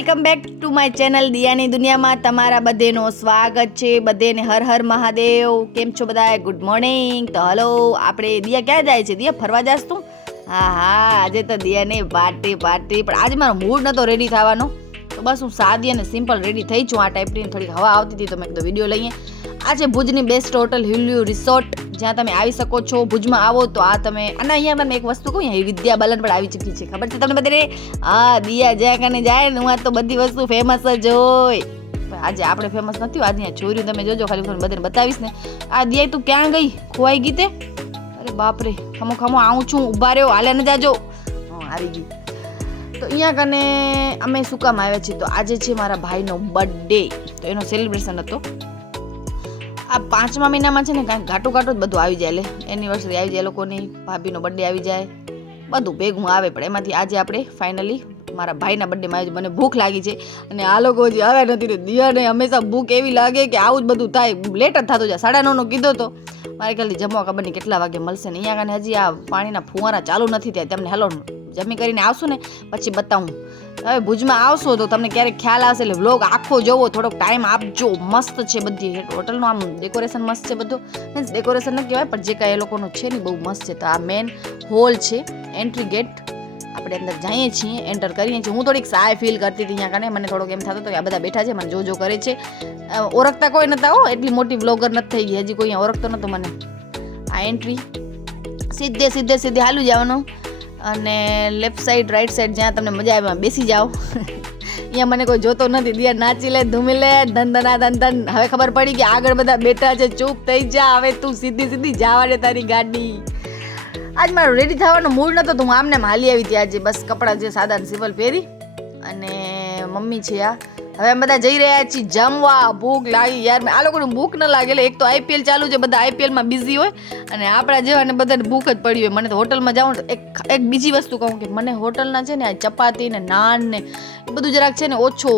Welcome back to my channel દિયાની દુનિયામાં તમારા બધેનો સ્વાગત છે. બધેને હર હર મહાદેવ. કેમ છો બધા ગુડ મોર્નિંગ તો હલો, આપણે દિયા ક્યાં જાય છે? દિયા, ફરવા જાસ તું? હા હા, આજે તો દિયાને પાર્ટી પાર્ટી પણ આજે મારો મૂડ નહોતો રેડી થવાનો. તો બસ હું સાદી અને સિમ્પલ રેડી થઈ છું. આ ટાઈપની થોડીક હવા આવતી હતી તો મેં કીધું વીડિયો લઈએ. આ છે ભુજની બેસ્ટ હોટલ હિલ્યુ રિસોર્ટ જ્યાં તમે આવી શકો છો. ભુજમાં આવો તો આ તમે અને અહીંયા મને એક વસ્તુ કહું અહીં વિદ્યા બાલન પણ આવી ચૂકી છે. ખબર છે તમને બધાને? હા, દિયા જ્યાં કને જાય ને હું આ તો બધી વસ્તુ ફેમસ જ હોય. આજે આપણે ફેમસ નથી હોય. આજે અહીંયા છોર્યું તમે જોજો, ખાલી તમને બધાને બતાવીશ ને. આ દિયા, તું ક્યાં ગઈ? ખોવાઈ ગઈ તે? અરે બાપરે, ખમો ખમો, આવું છું, ઊભા રહ્યો હાલે ને જાજો. આવી ગઈ. તો અહીંયા કને અમે શું કામ આવ્યા છીએ? તો આજે છે મારા ભાઈનો બર્થડે તો એનો સેલિબ્રેશન હતો. આ પાંચમા મહિનામાં છે ને કાંઈક ઘાટું ઘાટું જ બધું આવી જાય એટલે એનિવર્સરી આવી જાય લોકોની, ભાભીનો બર્થડે આવી જાય. બધું ભેગું આવે, પણ એમાંથી આજે આપણે ફાઇનલી મારા ભાઈના બર્થડેમાં આજે મને ભૂખ લાગી છે. અને આ લોકો હજી આવ્યા નથી દિયાને હંમેશા ભૂખ એવી લાગે કે આવું જ બધું થાય. લેટ જ થતું જાય, સાડા નવનો કીધો તો. મારે ખ્યાલથી જમવા ખબર નહીં કેટલા વાગે મળશે ને. અહીંયા કાને હજી આ પાણીના ફુવારા ચાલુ નથી ત્યાં તમને હેલો જમી કરીને આવશું ને, પછી બતાવું. હવે ભુજમાં આવશો તો તમને ક્યારેક ખ્યાલ આવશે એટલે વ્લોગ આખો જોવો, થોડોક ટાઈમ આપજો. મસ્ત છે બધી. હોટલનું આમ ડેકોરેશન મસ્ત છે બધું. મીન્સ ડેકોરેશન ન કહેવાય, પણ જે કાંઈ એ લોકોનું છે ને બહુ મસ્ત છે. તો આ મેન હોલ છે એન્ટ્રી ગેટ આપણે અંદર જઈએ છીએ એન્ટર કરીએ છીએ. હું થોડીક સાય ફીલ કરતી હતી અહીંયા કને. મને થોડોક એમ થતો હતો કે આ બધા બેઠા છે, મને જો જો કરે છે. ઓળખતા કોઈ નતા હો? એટલી મોટી બ્લોગર નથી થઈ ગઈ. હજી કોઈ ઓળખતો નતો મને. આ એન્ટ્રી સીધે સીધે સીધે હાલું જવાનું. અને લેફ્ટ સાઈડ રાઈટ સાઈડ જ્યાં તમને મજા આવે બેસી જાઓ. અહીંયા મને કોઈ જોતો નથી. દિયા નાચી લે, ધૂમી લે, ધન ધના ધન ધન. હવે ખબર પડી કે આગળ બધા બેઠા છે. ચૂપ થઈ જા. હવે તું સીધી સીધી જવા દે તારી ગાડી. આજ મારો રેડી થવાનો મૂડ નતો તો હું આમને આમ હાલી આવી હતી આજે. બસ કપડાં જે સાદા સિવલ પહેરી અને મમ્મી છે આ. હવે બધા જઈ રહ્યા છીએ જમવા. ભૂખ લાગી યાર. આ લોકોને ભૂખ ન લાગે એટલે એક તો આઈપીએલ ચાલુ છે, બધા આઈપીએલમાં બિઝી હોય. અને આપણા જેવાને બધાને ભૂખ જ પડી હોય. મને તો હોટલમાં જાઉં તો એક એક બીજી વસ્તુ કહું કે મને હોટલના છે ને આ ચપાતી ને નાન ને એ બધું જરાક છે ને ઓછો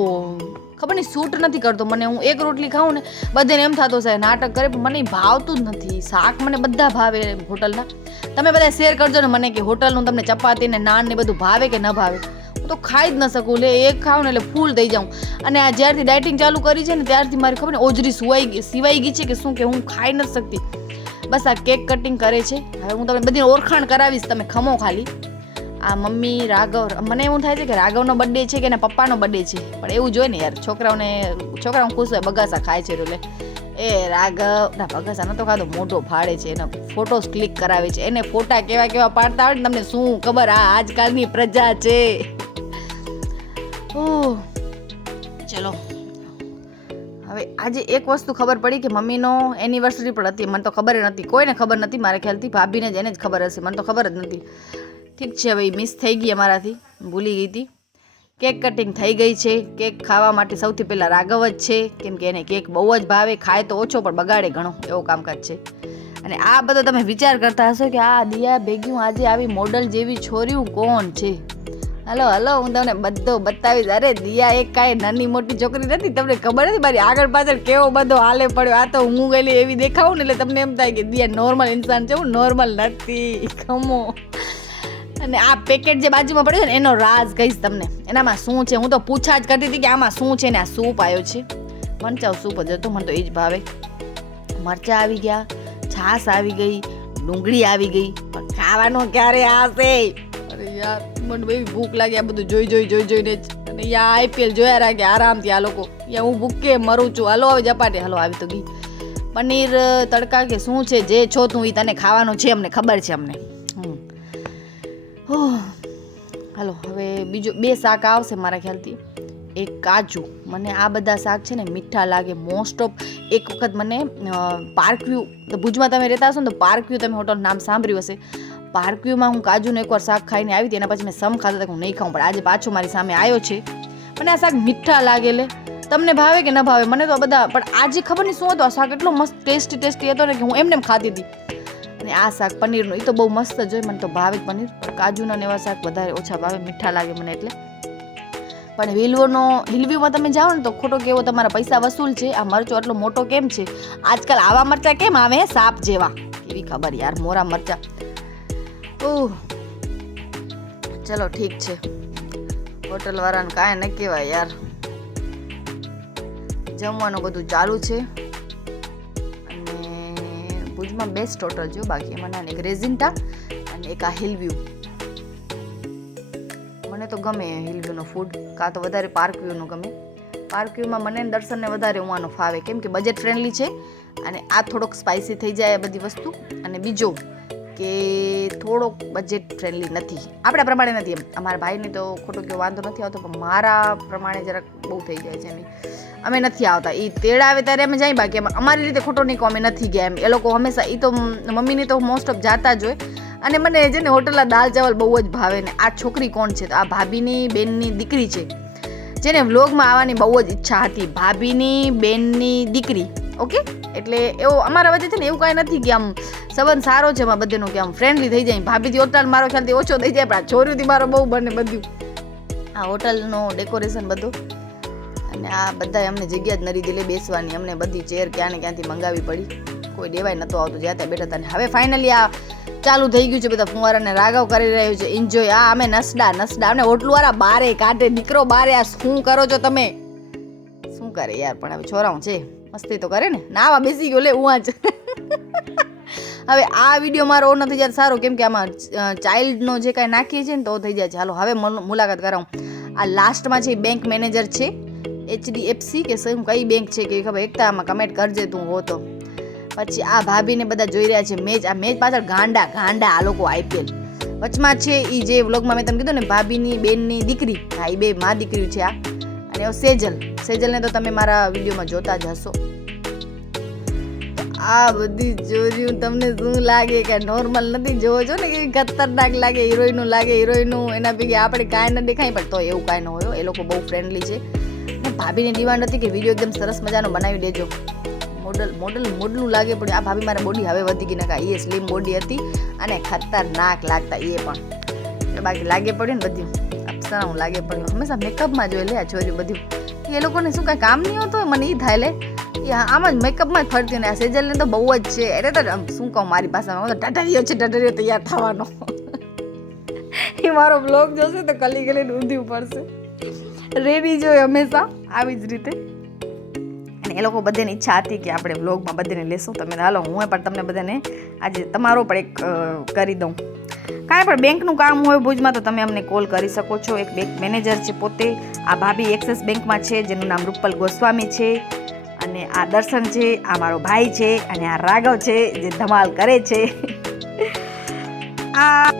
ખબર નહીં સૂટ નથી કરતો મને. હું એક રોટલી ખાઉં ને બધાને એમ થતો છે નાટક કરે, પણ મને ભાવતું જ નથી. શાક મને બધા ભાવે હોટલના. તમે બધા શેર કરજો ને મને કે હોટલનું તમને ચપાતી ને નાન ને બધું ભાવે કે ન ભાવે. તો ખાઈ જ ન શકું. લે, એક ખાઉં ને એટલે ફૂલ થઈ જાઉં. અને આ જ્યારથી ડાયટિંગ ચાલુ કરી છે ને ત્યારથી મારી ખબર ને ઓજરી સુવાઈ ગઈ સિવાઈ ગઈ છે કે શું કે હું ખાઈ નથી શકતી. બસ આ કેક કટિંગ કરે છે. હવે હું તમને બધી ઓળખાણ કરાવીશ તમે ખમો ખાલી. આ મમ્મી રાઘવ મને એવું થાય છે કે રાઘવનો બર્થડે છે કે એના પપ્પાનો બર્થડે છે. પણ એવું જોઈએ ને યાર, છોકરાઓને છોકરાઓ ખુશ હોય, બગાસા ખાય છે એટલે એ રાઘવ ના, બગાસા નતો ખાતો, મોટો ફાડે છે. એનો ફોટોસ ક્લિક કરાવે છે. એને ફોટા કેવા કેવા પાડતા હોય ને તમને શું ખબર? આ આજકાલની પ્રજા છે. ચલો. હવે આજે એક વસ્તુ ખબર પડી કે મમ્મીનો એનિવર્સરી પણ હતી. મને તો ખબર જ નથી કોઈને ખબર નથી મારે ખ્યાલથી ભાભીને જ એને જ ખબર હશે. મને તો ખબર જ નથી ઠીક છે, હવે મિસ થઈ ગઈ અમારાથી. ભૂલી ગઈ હતી. કેક કટિંગ થઈ ગઈ છે. કેક ખાવા માટે સૌથી પહેલાં રાઘવ જ છે. કેમ કે એને કેક બહુ જ ભાવે. ખાય તો ઓછો, પણ બગાડે ઘણો. એવો કામકાજ છે. અને આ બધો તમે વિચાર કરતા હશો કે આ દિયા ભેગ્યું આજે આવી મોડલ જેવી છોર્યું કોણ છે? હલો હલો, હું તમને બધો બતાવીશ. અરે, દિયા એક કાંઈ નાની મોટી છોકરી નથી, તમને ખબર નથી? મારી આગળ પાછળ કેવો બધો હાલે પડ્યો. આ તો હું ગયેલી એવી દેખાવું ને એટલે તમને એમ થાય કે દિયા નોર્મલ ઇન્સાન છે, હું નોર્મલ નથી. ખમો અને આ પેકેટ જે બાજુમાં પડ્યું છે ને, એનો રાજ કહીશ તમને. એનામાં શું છે? હું તો પૂછા જ કરતી હતી કે આમાં શું છે ને, આ સૂપ આવ્યો છે. મંચાવ સૂપ જ હતો, મને તો એ જ ભાવે. મરચાં આવી ગયા, છાશ આવી ગઈ, ડુંગળી આવી ગઈ. પણ ખાવાનો ક્યારે આવશે અરે યાર. મને બહુ ભૂખ લાગી, આ બધું જોઈ જોઈ જોઈ, જોઈને જ. અને યા આઈપીએલ જોયા રાખે આરામથી આ લોકો. યા હું ભૂકે મરું છું. હલો હવે જપાટે, હલો આવી તો ગઈ. પનીર તડકા કે શું છે, જે છો તું એ તને ખાવાનું છે અમને, ખબર છે અમને. હાલો, હવે બીજું, બે શાક આવશે મારા ખ્યાલથી. એક કાજુ. મને આ બધા શાક છે ને મીઠા લાગે મોસ્ટ ઓફ એક વખત મને પાર્કવ્યુ તો ભુજમાં તમે રહેતા હશો ને તો પાર્કવ્યુ તમે હોટલ નામ સાંભળ્યું હશે. પાર્કવ્યુમાં હું કાજુનું એકવાર શાક ખાઈને આવી હતી, એના પછી મેં સમ ખાતા હું નહીં ખાઉં, પણ આજે પાછો મારી સામે આવ્યો છે. મને આ શાક મીઠા લાગે લે. તમને ભાવે કે ન ભાવે? મને તો બધા પણ આજે ખબર નહીં શું હતું, આ શાક એટલો મસ્ત ટેસ્ટી ટેસ્ટી હતો ને કે હું એમને એમ ખાતી હતી. અને આ શાક પનીરનું એ તો બહુ મસ્ત જ હોય, મને તો ભાવે પનીર. કાજુના ને એવા શાક વધારે ઓછા ભાવે, મીઠા લાગે મને એટલે. પણ હિલવોનો હિલવ્યુમાં તમે જાઓ ને તો ખોટો કેવો, તમારા પૈસા વસૂલ છે, આ મરચો આટલો મોટો કેમ છે? આજકાલ આવા મરચા કેમ આવે, સાપ જેવા? એવી ખબર યાર, મોરા મરચા. ચલો, ઠીક છે. હોટલવાળાને કાંઈ ન કહેવાય યાર. જમવાનું બધું ચાલુ છે. અને ભુજમાં બેસ્ટ હોટલ જો બાકી મને એક રેઝિન્ટા અને એક આ હિલવ્યુ મને તો ગમે હિલવ્યુનો ફૂડ કાં તો વધારે પાર્ક વ્યૂનું ગમે. પાર્ક વ્યૂમાં મને દર્શનને વધારે ઉવાનું ફાવે. કેમ કે બજેટ ફ્રેન્ડલી છે અને આ થોડોક સ્પાઇસી થઈ જાય આ બધી વસ્તુ. અને બીજો કે થોડોક બજેટ ફ્રેન્ડલી નથી. આપણા પ્રમાણે નથી એમ. અમારા ભાઈને તો ખોટો કે વાંધો નથી આવતો, પણ મારા પ્રમાણે જરાક બહુ થઈ જાય છે એમ. અમે નથી આવતા. એ તેડા આવે ત્યારે અમે જાય, બાકી અમારી રીતે ખોટો નહીં અમે નથી ગયા એમ. એ લોકો હંમેશા એ તો મમ્મીને તો મોસ્ટ ઓફ જાતા જ હોય. અને મને છે ને હોટલના દાલ ચાવલ બહુ જ ભાવે ને, આ છોકરી કોણ છે? તો આ ભાભીની બેનની દીકરી છે. જેને વ્લોગમાં આવવાની બહુ જ ઈચ્છા હતી. ભાભીની બેનની દીકરી, ઓકે? એટલે એવો, અમારા વચ્ચે છે ને એવું કાંઈ નથી કે આમ સંબંધ સારો છે એમાં બધેનો કે આમ ફ્રેન્ડલી થઈ જાય, ભાભીથી હોટલ મારો ખ્યાલથી ઓછો થઈ જાય, પણ આ છોરીથી મારો બહુ બને બધું. આ હોટલનો ડેકોરેશન બધું. અને આ બધા અમને જગ્યા જ નરી દિલે બેસવાની, અમને બધી ચેર ક્યાં ને ક્યાંથી મંગાવી પડી. કોઈ દેવાય નહોતું આવતું, જ્યાં ત્યાં બેઠા હતા. હવે ફાઇનલી આ ચાલુ થઈ ગયું છે, બધા ફુવારાને રાગવ કરી રહ્યું છે. એન્જોય આ અમે નસડા નસડા. અમને હોટલવાળા બારે કાઢે, દીકરો બારે, આ શું કરો છો તમે? શું કરે યાર, પણ હવે છોરાઓ છે. મસ્તી તો કરે ને. નાવા બેસી ગયો લે હું જ. હવે આ વીડિયો મારો નથી જાય સારો, કેમ કે આમાં ચાઇલ્ડનો જે કાંઈ નાખીએ છીએ ને તો થઈ જાય છે. હાલો, હવે મુલાકાત કરાવું. આ લાસ્ટમાં છે બેંક મેનેજર છે એચડીએફસી કે શું, કઈ બેંક છે કે ખબર, એકતા આમાં કમેન્ટ કરજે તું, હો તો. પછી આ ભાભીને બધા જોઈ રહ્યા છે મેચ આ મેચ પાછળ ગાંડા ગાંડા આ લોકો આઈપીએલ વચમાં છે એ જે વ્લોગમાં મેં તમને કીધું ને, ભાભીની બેનની દીકરી હા એ બે, મા દીકરી છે આ. અને સેજલ, સેજલને તો તમે મારા વિડીયોમાં જોતા જ હશો. આ બધી જોર્યું તમને શું લાગે કે નોર્મલ નથી? જોવો છો ને કેવી ખતરનાક લાગે હિરોઈનું લાગે હિરોઈનું એના ભેગી આપણે કાંઈ ન દેખાય, પણ તો એવું કાંઈ ન હોય એ લોકો બહુ ફ્રેન્ડલી છે. ભાભીની ડિમાન્ડ હતી કે વીડિયો એકદમ સરસ મજાનો બનાવી દેજો. મોડલ મોડલ મોડલું લાગે, પણ આ ભાભી મારા બોડી હવે વધી ગઈ નાખા એ સ્લિમ બોડી હતી અને ખતરનાક લાગતા એ પણ. બાકી લાગે પડ્યું ને બધું. અપ્સરાનું લાગે પડ્યું. હંમેશા મેકઅપમાં જોઈ લે, આ છોરી બધું. એ લોકોને શું કાંઈ કામ નહીં હોતું મને એ થાય લે. આમ જ મેકઅપમાં જ ફરતી ને સેજલને તો બહુ જ છે. એટલે તો શું કહું મારી પાસે ટટરીઓ છે ટટરીઓ તૈયાર થવાનો. એ મારો બ્લોગ જોશે તો કલી કલીને ઊંધ્યું પડશે રેડી જોઈએ હંમેશા, આવી જ રીતે. અને એ લોકો બધાની ઈચ્છા હતી કે આપણે વ્લોગમાં બધાને લેશું. તમે હાલો, હું પણ તમને બધાને આજે તમારો પણ એક કરી દઉં. કાંઈ પણ બેંકનું કામ હોય ભુજમાં તો તમે અમને કોલ કરી શકો છો. એક બેંક મેનેજર છે પોતે. આ ભાભી એક્સિસ બેંકમાં છે, જેનું નામ રૂપલ ગોસ્વામી છે. અને આ દર્શન છે, આ મારો ભાઈ છે અને આ રાઘવ છે, જે ધમાલ કરે છે. આ